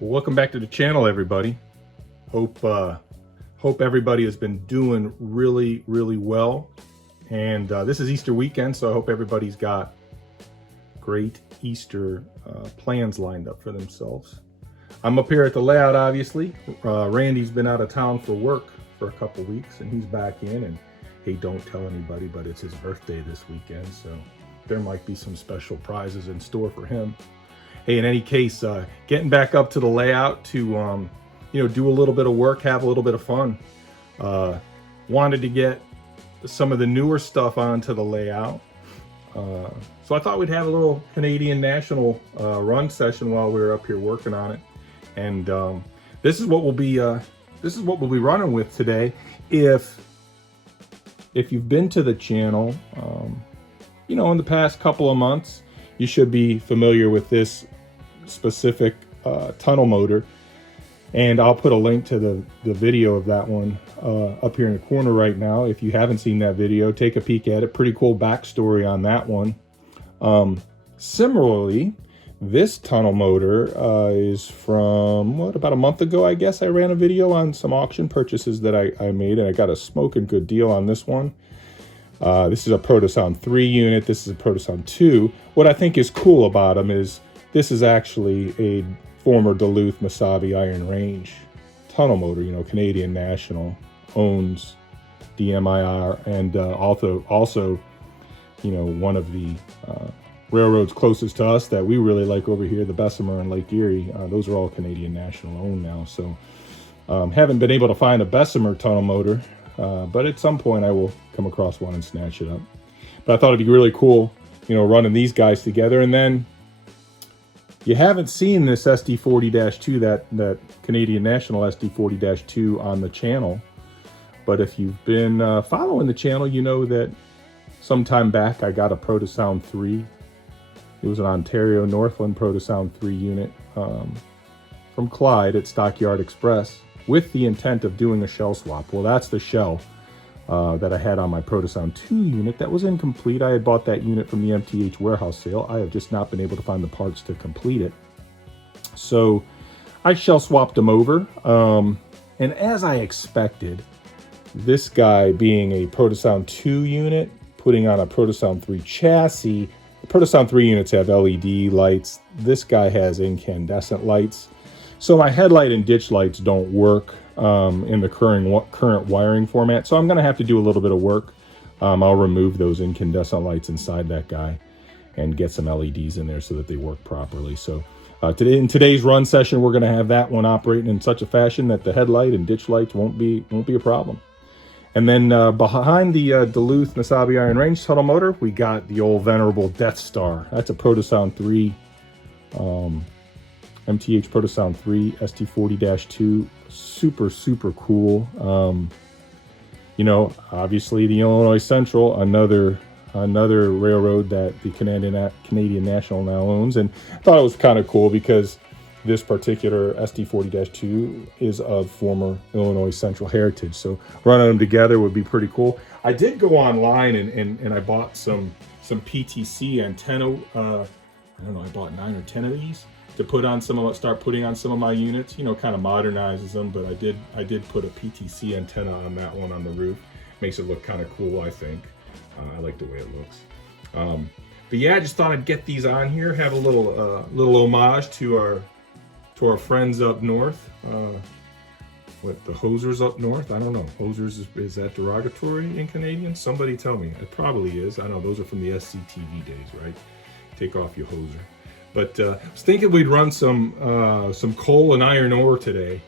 Well, welcome back to the channel, everybody. Hope everybody has been doing really well. And this is Easter weekend, so I hope everybody's got great Easter plans lined up for themselves. I'm up here at the layout, obviously. Randy's been out of town for work for a couple weeks, and he's back in. And hey, don't tell anybody, but it's his birthday this weekend, so there might be some special prizes in store for him. Hey, in any case, getting back up to the layout to, do a little bit of work, have a little bit of fun. Wanted to get some of the newer stuff onto the layout. So I thought we'd have a little Canadian National run session while we were up here working on it. And this is what we'll be running with today. If you've been to the channel, in the past couple of months, you should be familiar with this specific tunnel motor, and I'll put a link to the video of that one up here in the corner right now. If you haven't seen that video, take a peek at it. Pretty cool backstory on that one. Similarly, this tunnel motor is from about a month ago, I guess. I ran a video on some auction purchases that I made, and I got a smoking good deal on this one. This is a Protosound 3 unit. This is a Protosound 2. What I think is cool about them is this is actually a former Duluth Missabe Iron Range tunnel motor. Canadian National owns dmir, and also one of the railroads closest to us that we really like over here, the Bessemer and Lake Erie. Those are all Canadian National owned now. So haven't been able to find a Bessemer tunnel motor, but at some point I will come across one and snatch it up. But I thought it'd be really cool, running these guys together. And then you haven't seen this SD40-2, that Canadian National SD40-2 on the channel. But if you've been following the channel, you know that sometime back I got a Protosound 3. It was an Ontario Northland Protosound 3 unit from Clyde at Stockyard Express, with the intent of doing a shell swap. Well, that's the shell that I had on my Protosound 2 unit that was incomplete. I had bought that unit from the MTH warehouse sale. I have just not been able to find the parts to complete it. So I shell swapped them over. And as I expected, this guy being a Protosound 2 unit, putting on a Protosound 3 chassis, the Protosound 3 units have LED lights. This guy has incandescent lights. So my headlight and ditch lights don't work in the current wiring format. So I'm going to have to do a little bit of work. I'll remove those incandescent lights inside that guy and get some LEDs in there so that they work properly. So in today's run session, we're going to have that one operating in such a fashion that the headlight and ditch lights won't be a problem. And then behind the Duluth Missabe Iron Range tunnel motor, we got the old venerable Death Star. That's a Protosound 3. MTH Protosound 3 SD40-2, super cool. Obviously the Illinois Central, another railroad that the Canadian National now owns, and I thought it was kind of cool because this particular SD40-2 is of former Illinois Central heritage. So running them together would be pretty cool. I did go online and I bought some PTC antenna. I don't know, I bought 9 or 10 of these to start putting on some of my units, kind of modernizes them. But I did put a PTC antenna on that one on the roof. Makes it look kind of cool, I think. I like the way it looks. But yeah, I just thought I'd get these on here, have a little homage to our friends up north. The hosers up north? I don't know. Hosers, is that derogatory in Canadian? Somebody tell me. It probably is. I know those are from the SCTV days, right? Take off your hoser. But I was thinking we'd run some coal and iron ore today.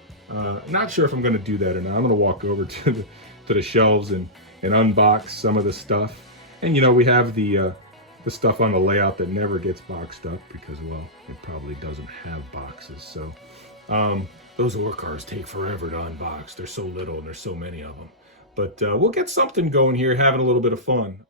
Not sure if I'm going to do that or not. I'm going to walk over to the shelves and unbox some of the stuff. And we have the stuff on the layout that never gets boxed up because, well, it probably doesn't have boxes. So those ore cars take forever to unbox. There's so little and there's so many of them. But we'll get something going here, having a little bit of fun.